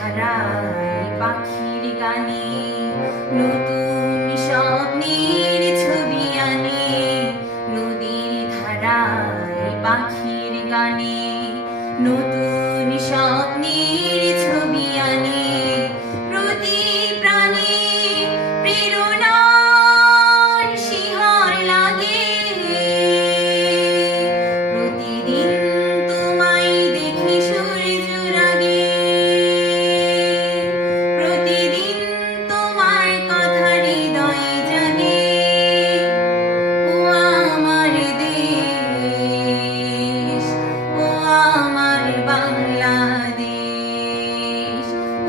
ধারায় পাখির গানে নতুন স্বপ্নের ছবি আনে। নদীর ধারায় পাখির গানে নতুন স্বপ্নের ছবি আনে। প্রতি প্রাণে প্রেরণার শিহর লাগে। প্রতিদিন তোমায় দেখি সূর্য রাগে। প্রতিদিন তোমার কথা হৃদয়ে জাগে। ও আমার দেশ, ও আমার বাংলাদেশ,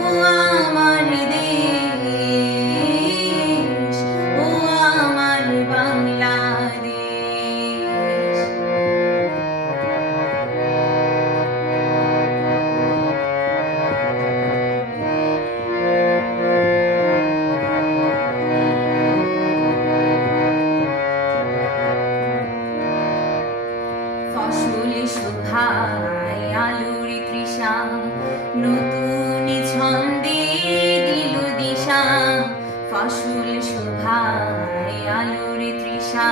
ও আমার দেশ, ও আমার বাংলাদেশ। ফসল শোভায় আলোর তৃষা নতুন ছন্দে দিল দিশা। ফসল শোভায় আলোর তৃষা